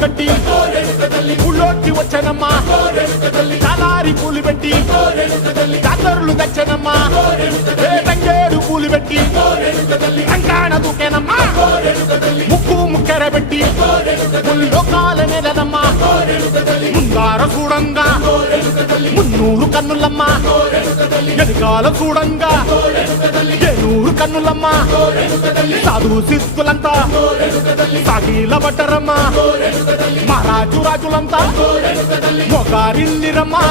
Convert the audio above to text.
కట్టి ఊళ్ళోకి వచ్చానమ్మా చాలారి పూలు పెట్టి జాతరులు తెచ్చానమ్మా తంగేడు పూలు పెట్టి రంగాణ దూకేనమ్మా ముక్కు ముక్కెర పెట్టి ముల్లోకాల నెలనమ్మా ముందార చూడంగా మున్నూరు కన్నులమ్మా ఎనకాల చూడంగా ఏనూరు కన్నులమ్మా సాధు సిద్ధులంతా సాగిల పట్టరమ్మా మహారాజు రాజులంతా మొగారిల్లిరమ్మా